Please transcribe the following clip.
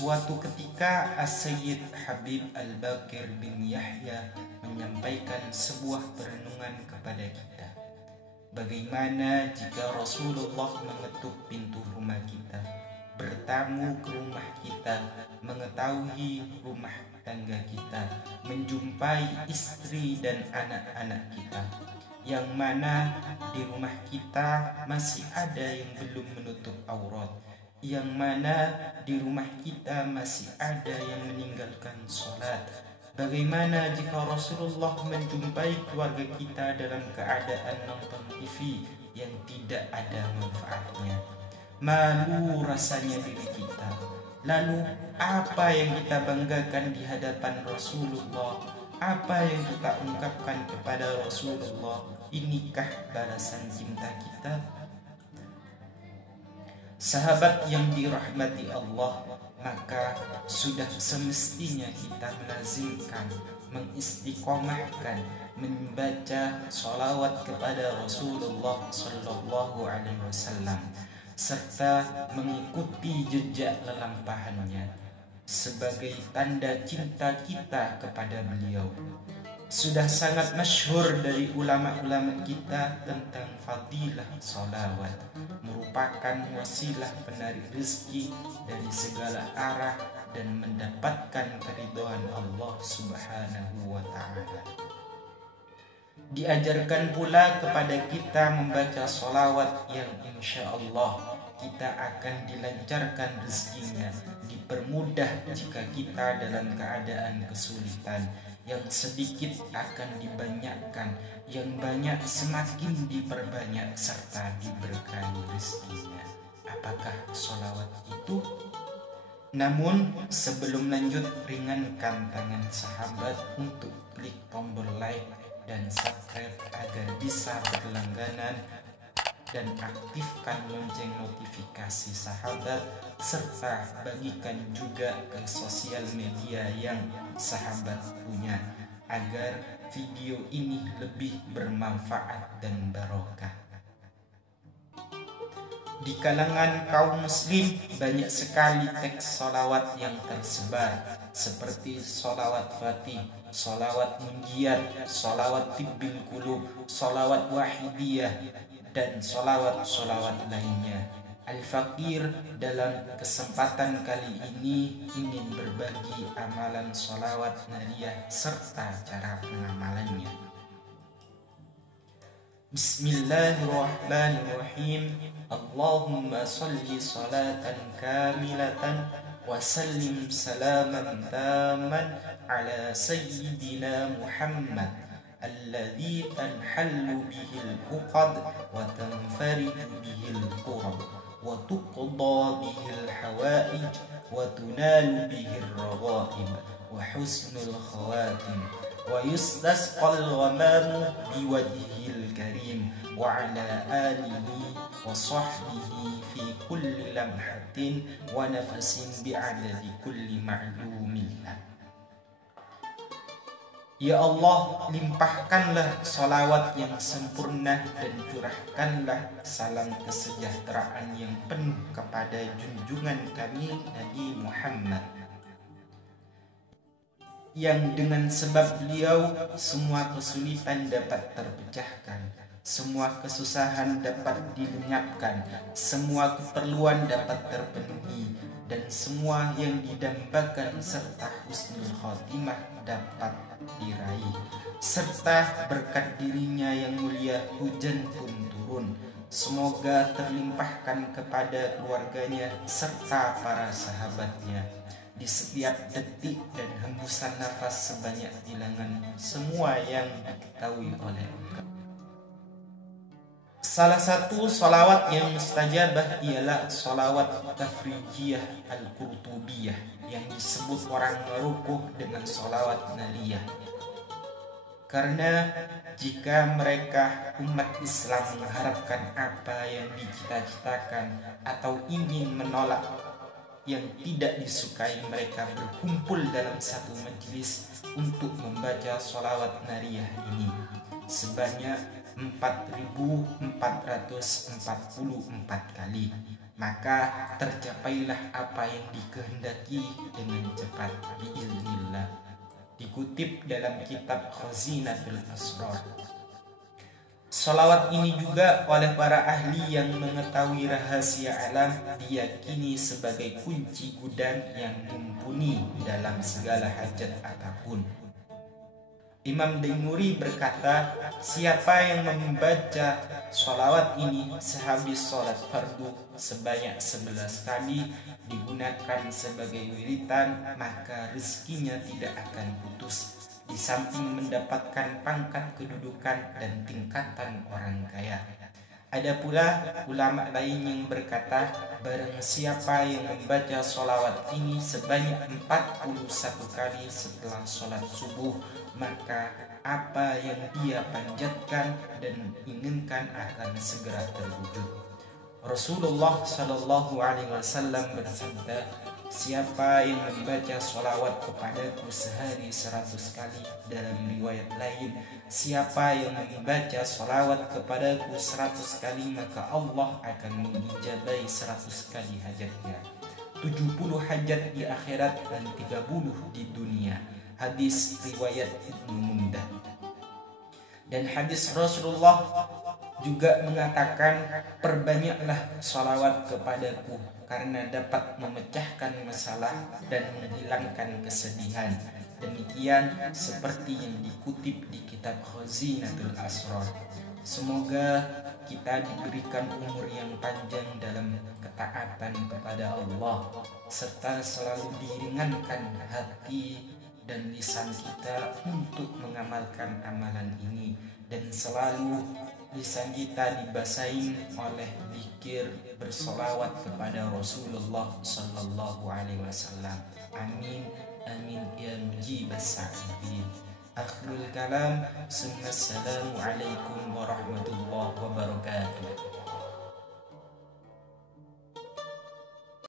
Suatu ketika As-Sayyid Habib Al-Bakir bin Yahya menyampaikan sebuah perenungan kepada kita. Bagaimana jika Rasulullah mengetuk pintu rumah kita, bertamu ke rumah kita, mengetahui rumah tangga kita, menjumpai istri dan anak-anak kita, yang mana di rumah kita masih ada yang belum menutup aurat, yang mana di rumah kita masih ada yang meninggalkan sholat. Bagaimana jika Rasulullah menjumpai keluarga kita dalam keadaan nonton TV yang tidak ada manfaatnya? Malu rasanya diri kita. Lalu apa yang kita banggakan di hadapan Rasulullah? Apa yang kita ungkapkan kepada Rasulullah? Inikah balasan cinta kita? Sahabat yang dirahmati Allah, maka sudah semestinya kita melazimkan, mengistiqomahkan, membaca sholawat kepada Rasulullah Sallallahu Alaihi Wasallam, serta mengikuti jejak lelampahannya sebagai tanda cinta kita kepada beliau. Sudah sangat masyhur dari ulama-ulama kita tentang fadilah sholawat, merupakan wasilah penarik rezeki dari segala arah dan mendapatkan keridhaan Allah Subhanahu wa ta'ala. Diajarkan pula kepada kita membaca sholawat yang insya Allah kita akan dilancarkan rezekinya, dipermudah jika kita dalam keadaan kesulitan. Yang sedikit akan dibanyakkan, yang banyak semakin diperbanyak serta diberkahi rezekinya. Apakah sholawat itu? Namun sebelum lanjut, ringankan tangan sahabat untuk klik tombol like dan subscribe agar bisa berlangganan, dan aktifkan lonceng notifikasi sahabat, serta bagikan juga ke sosial media yang sahabat punya agar video ini lebih bermanfaat dan barokah. Di kalangan kaum muslim banyak sekali teks sholawat yang tersebar, seperti sholawat fatih, sholawat munjiat, sholawat tibbil qulub, sholawat wahidiyah, dan sholawat-sholawat lainnya. Al-Fakir dalam kesempatan kali ini ingin berbagi amalan sholawat nariyah serta cara pengamalannya. Bismillahirrahmanirrahim. Allahumma salli salatan kamilatan wa sallim salaman taman ala sayyidina Muhammad الذي تنحل به العقد وتنفرج به الكرب وتقضى به الحوائج وتنال به الرغائب وحسن الخواتم ويستسقى الغمام بوجهه الكريم وعلى آله وصحبه في كل لمحة ونفس بعدد كل معلوم له. Ya Allah, limpahkanlah salawat yang sempurna dan curahkanlah salam kesejahteraan yang penuh kepada junjungan kami Nabi Muhammad, yang dengan sebab beliau semua kesulitan dapat terpecahkan, semua kesusahan dapat dilenyapkan, semua keperluan dapat terpenuhi, dan semua yang didambakan serta husnul khotimah dapat diraih, serta berkat dirinya yang mulia hujan pun turun. Semoga terlimpahkan kepada keluarganya serta para sahabatnya di setiap detik dan hembusan nafas sebanyak bilangan semua yang diketahui oleh Engkau. Salah satu sholawat yang mustajabah ialah sholawat tafrijiyah al-Qurtubiyah yang disebut orang Maroko dengan sholawat nariyah. Karena jika mereka umat Islam mengharapkan apa yang dicita-citakan atau ingin menolak yang tidak disukai, mereka berkumpul dalam satu majelis untuk membaca sholawat nariyah ini sebanyak 4.444 kali, maka tercapailah apa yang dikehendaki dengan cepat biiznillah. Dikutip dalam kitab Khazinatul Asrar. Salawat ini juga oleh para ahli yang mengetahui rahasia alam diyakini sebagai kunci gudang yang mumpuni dalam segala hajat apapun. Imam Dainuri berkata, siapa yang membaca salawat ini sehabis sholat fardu sebanyak 11 kali digunakan sebagai wiritan, maka rezekinya tidak akan putus, di samping mendapatkan pangkat kedudukan dan tingkatan orang kaya. Ada pula ulama lain yang berkata, barang siapa yang membaca sholawat ini sebanyak 41 kali setelah sholat subuh, maka apa yang dia panjatkan dan inginkan akan segera terwujud. Rasulullah Shallallahu Alaihi Wasallam bersabda, siapa yang membaca sholawat kepadaku sehari 100 kali, dalam riwayat lain, siapa yang membaca sholawat kepadaku 100 kali, maka Allah akan mengijabai 100 kali hajatnya, 70 hajat di akhirat dan 30 di dunia. Hadis riwayat Ibnu Mundah. Dan hadis Rasulullah juga mengatakan, perbanyaklah sholawat kepadaku karena dapat memecahkan masalah dan menghilangkan kesedihan. Demikian seperti yang dikutip di kitab Khazinatul Asrar. Semoga kita diberikan umur yang panjang dalam ketaatan kepada Allah, serta selalu diringankan hati dan lisan kita untuk mengamalkan amalan ini, dan selalu lisan kita dibasahin oleh zikir bersolawat kepada Rasulullah Sallallahu Alaihi Wasallam. Amin amin ya mujibas sa'ilin. Akhirul kalam, assalamualaikum warahmatullahi wabarakatuh.